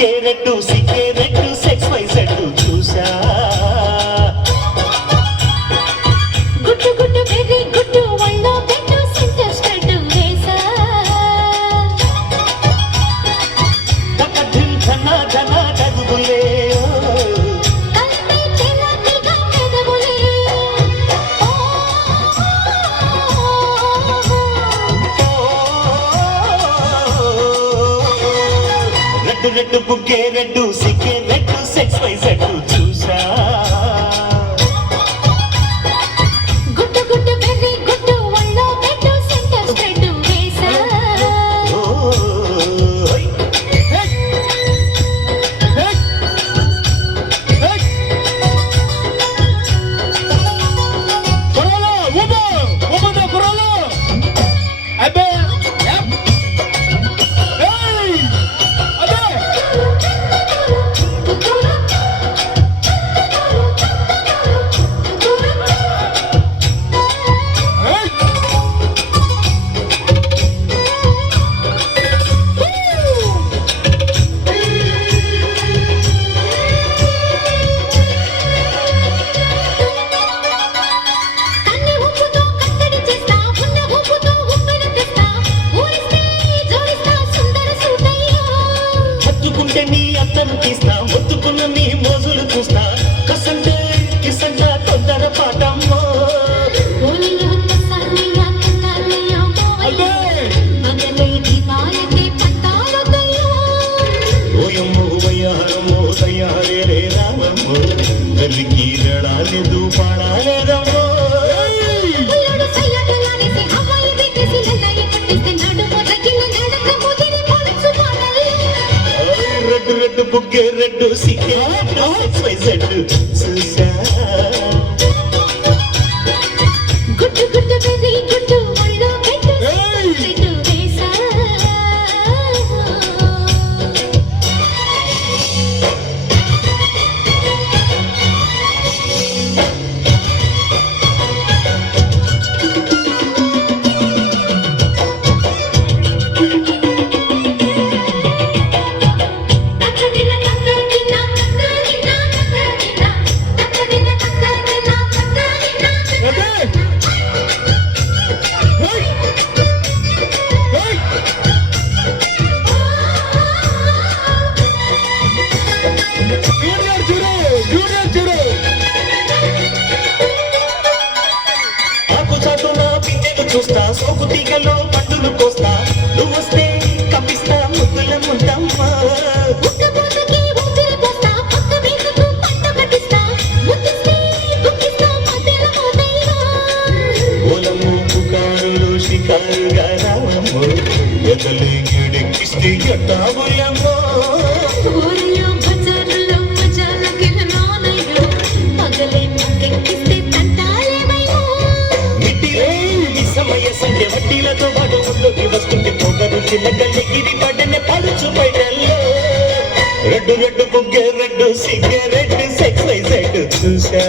బుగ్గే red సిగ్గే red sexy సెడ్డు చూసా గుట్టు గుట్టు వెర్రి గుట్టు ఒళ్ళో పెట్టు సెంటర్ స్టడ్ వేసా తకదిల్ ధన ధన దగులే కల్పే తెలతిగా పెదవులే రెడ్డు రెడ్డు బుగ్గే రెడ్డు సిగ్గే రెడ్డు సెక్స్ వై సెడ్డు చూసా గుట్టు గుట్టు వెర్రి గుట్టు ఒళ్ళో పెట్టు సెంటర్ స్టడ్ వేసా కన్ని ఉప్పుతో కట్టడి చేస్తా ఉన్న ఉప్పుతో ఉప్పెన తెస్తా ఊరిస్తే జోడిస్తా సుందర సూటయ్యో హత్తుకుంటే నీ అత్తను తీస్తా ముత్తుకున్న నీ మోజులు చూస్తా కసంటే కిసంట తొందర పాటమ్మో ఓలిలో తసనియా కన్నయ్యో మోయో మగలే దీపాలకే పట్టాలొద్దయ్యో ఓయమ్మో వయ్యారమ్మో తయారే రామమ్మో తల్లికి రడాలేదు పాడాలేదమ్మో ఉల్లడు సయ్యాటలాడేసి అమ్మాయి పెట్టేసి నన్నయ్య కట్టేసి నడుము తగిన నడక ముదిరి పొడుచు పాడలే రెడ్డు రెడ్డు బుగ్గే రెడ్డు సిగ్గే రెడ్డు సెక్స్ వై సెడ్డు చూసా గుట్టు గుట్టు వెర్రి గుట్టు ఒళ్ళో పెట్టు సెంటర్ వేసా తక్కదిన తక్కదిన తక్కదిన తక్కదిన తక్కదిన తక్కదిన ఆకు చాటున పిందెలు చూస్తా సోకు తీగలో పండులు కోస్తా నువ్వు వస్తే కప్పిస్తా ముద్దుల ముంటమ్మా ఉక్కబోతకి ఊపిరి పోస్తా పక్క మీదకు పట్ట కట్టిస్తా ముద్దిస్తే దుఃఖిస్తా మధ్యల మోదయ్యో ఓలము పుకారులు షికారుగా రావమ్మో ఎదలేంగిడెక్కిస్తే ఎట్టావులమ్మో ఊరిలో బజారులో మజాలకి నానయ్యో పగలే మక్కెక్కిస్తే తంటాలేమయ్యో మిట్టిలో ఈ సమయ సంధ్య వడ్డీలతో పాటు ముందుకి వస్తుంటే పొగరు చిల్లకల్లి గిరి పడ్డనే పడుచు బయటల్లో రెడ్డు రెడ్డు బుగ్గే రెడ్డు సిగ్గే రెడ్డు సెక్స్ వై సెడ్డు చూసా